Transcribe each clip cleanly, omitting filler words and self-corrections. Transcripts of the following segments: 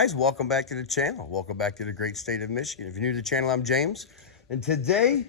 guys, welcome back to the channel. Welcome back to the great state of Michigan. If you're new to the channel, I'm James. And today,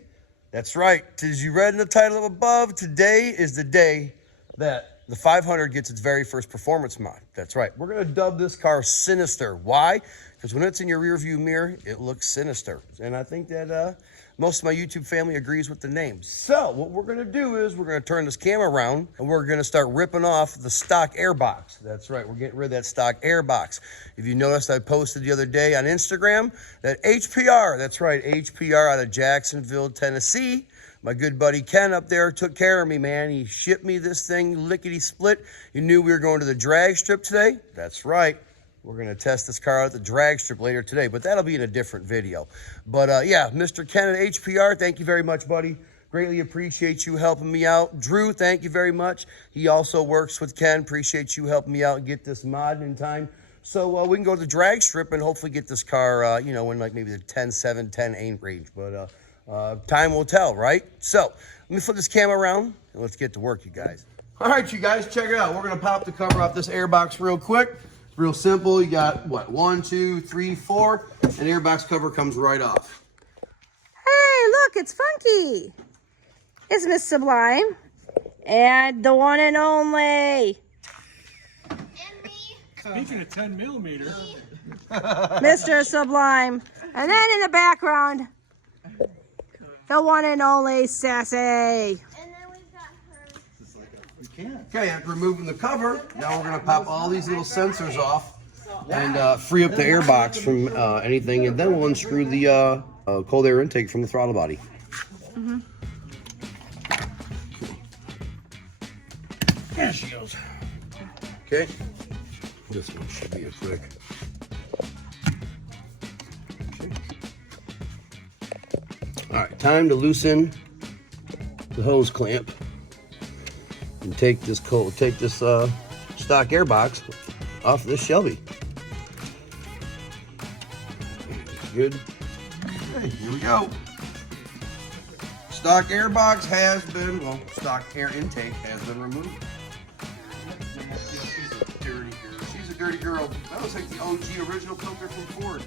that's right, as you read in the title above, today is the day that the 500 gets its very first performance mod. That's right. We're going to dub this car Sinister. Why? Because when it's in your rear view mirror, it looks sinister. And I think that most of my YouTube family agrees with the name. So what we're going to do is we're going to turn this camera around and we're going to start ripping off the stock air box. That's right. We're getting rid of that stock air box. If you noticed, I posted the other day on Instagram that HPR, that's right, HPR out of Jacksonville, Tennessee. My good buddy Ken up there took care of me, man. He shipped me this thing lickety-split. He knew we were going to the drag strip today. That's right. We're going to test this car out at the drag strip later today, but that'll be in a different video. But yeah, Mr. Ken at HPR, thank you very much, buddy. Greatly appreciate you helping me out. Drew, thank you very much. He also works with Ken. Appreciate you helping me out and get this mod in time. So we can go to the drag strip and hopefully get this car, you know, in like maybe the 10.7, 10.8 range. But time will tell, right? So let me flip this camera around and let's get to work, you guys. All right, you guys, check it out. We're going to pop the cover off this airbox real quick. Real simple. You got what, 1, 2, 3, 4, and the airbox cover comes right off. Hey, look, it's Funky. It's Miss Sublime and the one and only Speaking of 10 millimeter, Mr. Sublime. And then in the background, the one and only Sassy. And then we've got her. Okay, after removing the cover, now we're going to pop all these little sensors off and free up the airbox from anything, and then we'll unscrew the cold air intake from the throttle body. There she goes. Okay, this one should be a quick. Okay. All right, time to loosen the hose clamp and take this stock airbox off this Shelby. Good. Okay, here we go. Stock airbox has been, well, stock air intake has been removed. She's a dirty girl. That was like the OG original filter from Ford.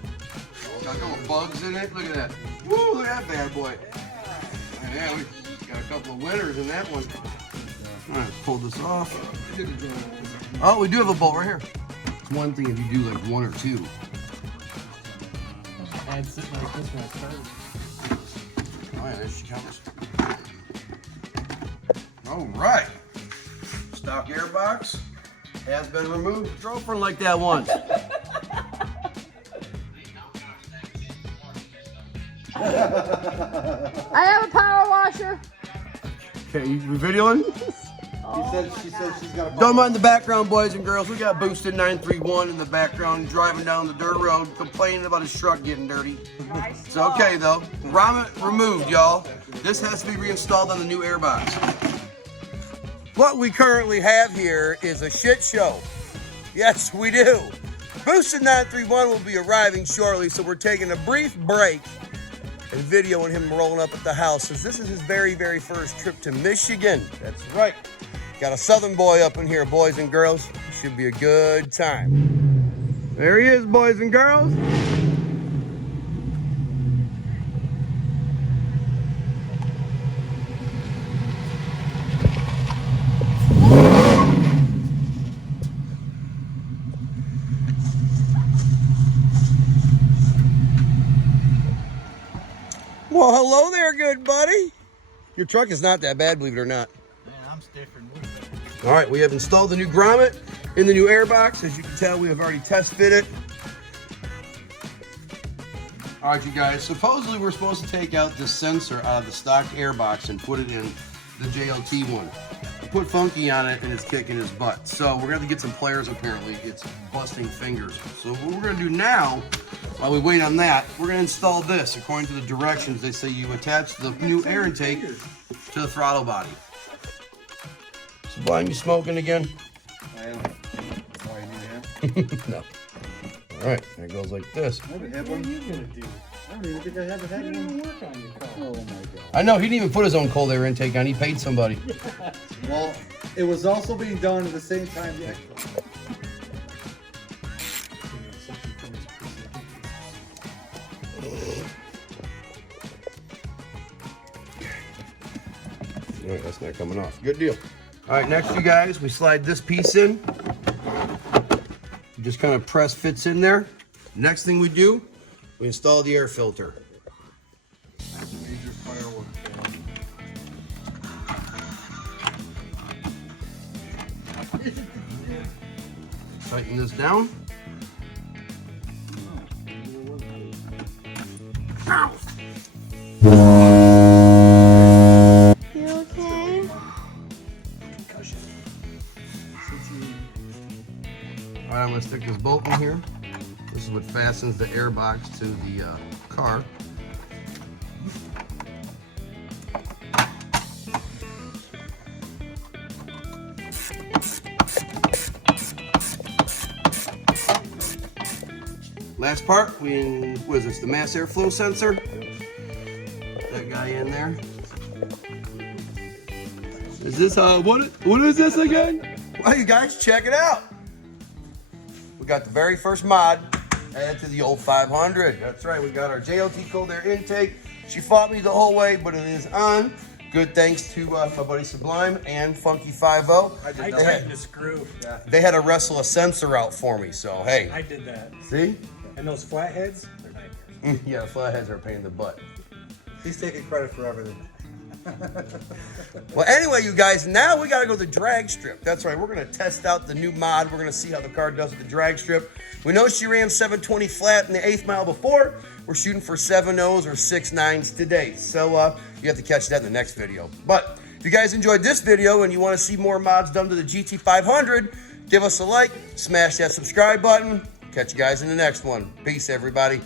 Got a couple bugs in it. Look at that. Woo, look at that bad boy. Yeah, we got a couple of winners in that one. All right, pull this off. Oh, we do have a bolt right here. It's one thing if you do like 1 or 2. I'd sit like this when I started. Oh yeah, there she comes. All right. Stock airbox has been removed. Girlfriend like that once. I have a power washer. Okay, you videoing? She said she's got a Don't mind the background, boys and girls. We got Boosted 931 in the background driving down the dirt road, complaining about his truck getting dirty. It's okay though. Grommet removed, y'all. This has to be reinstalled on the new airbox. What we currently have here is a shit show. Yes, we do. Boosted 931 will be arriving shortly, so we're taking a brief break and videoing him rolling up at the house, because this is his very, very first trip to Michigan. That's right. Got a Southern boy up in here, boys and girls. Should be a good time. There he is, boys and girls. Well, hello there, good buddy. Your truck is not that bad, believe it or not. Man, I'm stiffer than All right, we have installed the new grommet in the new airbox. As you can tell, we have already test fit it. All right, you guys, supposedly we're supposed to take out this sensor out of the stock airbox and put it in the JLT one. We put Funky on it and it's kicking his butt. So we're gonna have to get some pliers apparently. It's busting fingers. So what we're gonna do now, while we wait on that, we're gonna install this. According to the directions, they say you attach the new air intake to the throttle body. Sublime, you smoking again? I am. Why you need a hand? No. All right, there it goes like this. What are you gonna do? I don't even think I have a head. Even work on your car. Oh my god. I know, he didn't even put his own cold air intake on. He paid somebody. Well, it was also being done at the same time. Yeah. Right, that's not coming off. Good deal. All right, next, you guys, we slide this piece in. Just kind of press fits in there. Next thing we do, we install the air filter. Major firework. Tighten this down. You okay? All right, I'm gonna stick this bolt in here. This is what fastens the air box to the car. Last part, what is this, the mass airflow sensor? Put that guy in there. Is this, what is this again? Well, you guys, check it out. We got the very first mod added to the old 500. That's right, we got our JLT cold air intake. She fought me the whole way, but it is on. Good thanks to my buddy Sublime and Funky 5-0. I tightened the screw. Yeah. They had to wrestle a sensor out for me, so hey. I did that. See? And those flatheads, they're nightmares. Yeah, flatheads are a pain in the butt. He's taking credit for everything. Well, anyway, you guys, now we gotta go to the drag strip. That's right, we're gonna test out the new mod. We're gonna see how the car does with the drag strip. We know she ran 720 flat in the 8th mile before. We're shooting for 7.0s or 6.9s today. So you have to catch that in the next video. But if you guys enjoyed this video and you wanna see more mods done to the GT500, give us a like, smash that subscribe button. Catch you guys in the next one. Peace, everybody.